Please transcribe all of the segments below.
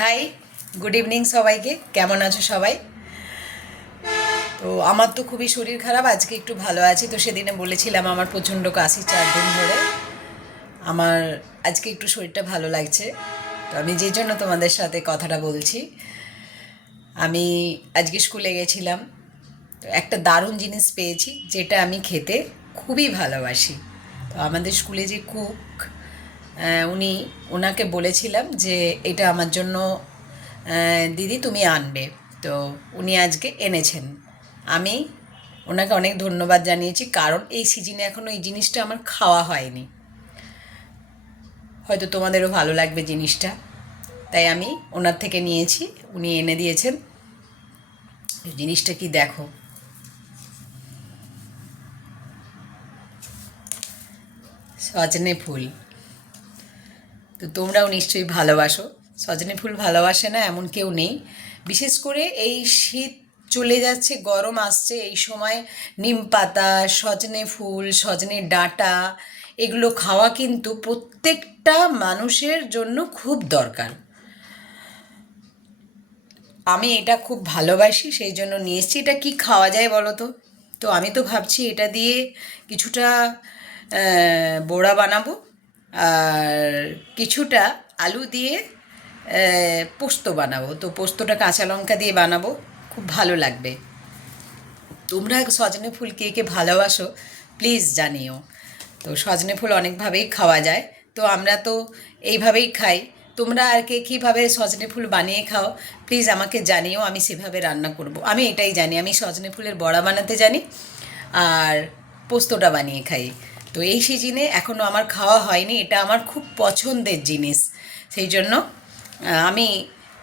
High, good evening সবাইকে। কেমন আছো সবাই? তো আমার তো খুবই শরীর খারাপ, আজকে একটু ভালো আছি। তো সেদিনে বলেছিলাম আমার প্রচণ্ড কাশি 4 দিন ধরে। আমার আজকে একটু শরীরটা ভালো লাগছে। তো আমি যে জন্য তোমাদের সাথে কথাটা বলছি, আমি আজকে স্কুলে গেছিলাম। তো একটা দারুণ জিনিস পেয়েছি যেটা আমি খেতে খুবই ভালোবাসি। তো আমাদের স্কুলে যে কুক, ওনাকে বলেছিলাম যে এটা আমার জন্য দিদি তুমি আনবে। তো উনি আজকে এনেছেন। আমি ওনাকে অনেক ধন্যবাদ জানিয়েছি, কারণ এই সিজনে এখনও এই জিনিসটা আমার খাওয়া হয়নি। হয়তো তোমাদেরও ভালো লাগবে জিনিসটা, তাই আমি ওনার থেকে নিয়েছি। উনি এনে দিয়েছেন। জিনিসটা কি দেখো, সজনে ফুল। তো তোমরাও নিশ্চয়ই ভালোবাসো। সজনে ফুল ভালোবাসে না এমন কেউ নেই। বিশেষ করে এই শীত চলে যাচ্ছে, গরম আসছে, এই সময় নিম পাতা, সজনে ফুল, সজনে ডাঁটা এগুলো খাওয়া কিন্তু প্রত্যেকটা মানুষের জন্য খুব দরকার। আমি এটা খুব ভালোবাসি, সেই জন্য নিয়ে এসেছি। এটা কি খাওয়া যায় বলো তো? তো আমি তো ভাবছি এটা দিয়ে কিছুটা বড়া বানাবো, আর কিছুটা আলু দিয়ে পোস্ত বানাবো। তো পোস্তটা কাঁচা লঙ্কা দিয়ে বানাবো, খুব ভালো লাগবে। তোমরা সজনে ফুল কে কে ভালোবাসো প্লিজ জানিও। তো সজনে ফুল অনেকভাবেই খাওয়া যায়, তো আমরা তো এইভাবেই খাই। তোমরা আর কে কীভাবে সজনে ফুল বানিয়ে খাও প্লিজ আমাকে জানিও, আমি সেভাবে রান্না করব। আমি এটাই জানি, আমি সজনে ফুলের বড়া বানাতে জানি আর পোস্তটা বানিয়ে খাই। তো এই সিজনে এখনও আমার খাওয়া হয়নি, এটা আমার খুব পছন্দের জিনিস। সেই জন্য আমি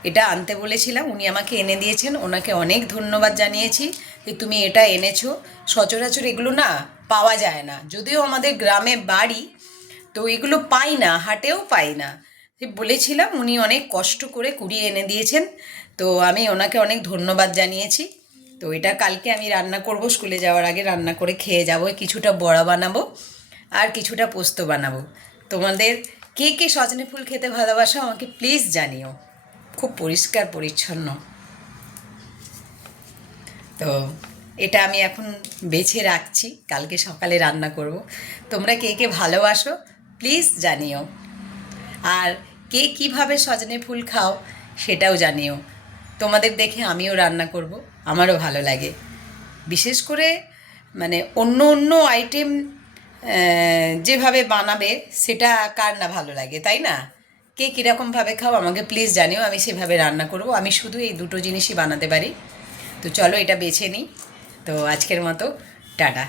এটা আনতে বলেছিলাম, উনি আমাকে এনে দিয়েছেন। ওনাকে অনেক ধন্যবাদ জানিয়েছি যে তুমি এটা এনেছো। সচরাচর এগুলো না পাওয়া যায় না, যদিও আমাদের গ্রামে বাড়ি, তো এগুলো পাই না, হাটেও পাই না। বলেছিলাম, উনি অনেক কষ্ট করে কুড়িয়ে এনে দিয়েছেন। তো আমি ওনাকে অনেক ধন্যবাদ জানিয়েছি। তো এটা কালকে আমি রান্না করব, স্কুলে যাওয়ার আগে রান্না করে খেয়ে যাব। কিছুটা বড়া বানাবো আর কিছুটা পোস্ত বানাবো। তোমাদের কে কে সজনে ফুল খেতে ভালোবাসো আমাকে প্লিজ জানিও। খুব পরিষ্কার পরিচ্ছন্ন। তো এটা আমি এখন বেছে রাখছি, কালকে সকালে রান্না করব। তোমরা কে কে ভালোবাসো প্লিজ জানিও। আর কে কীভাবে সজনে ফুল খাও সেটাও জানিও। তোমাদের দেখে আমিও রান্না করব, আমারও ভালো লাগে। বিশেষ করে মানে অন্য অন্য আইটেম যেভাবে বানাবে সেটা কার না ভালো লাগে, তাই না? কে কীরকমভাবে খাও আমাকে প্লিজ জানিও, আমি সেভাবে রান্না করব। আমি শুধু এই দুটো জিনিসই বানাতে পারি। তো চলো এটা বেছে নিই। তো আজকের মতো টাটা।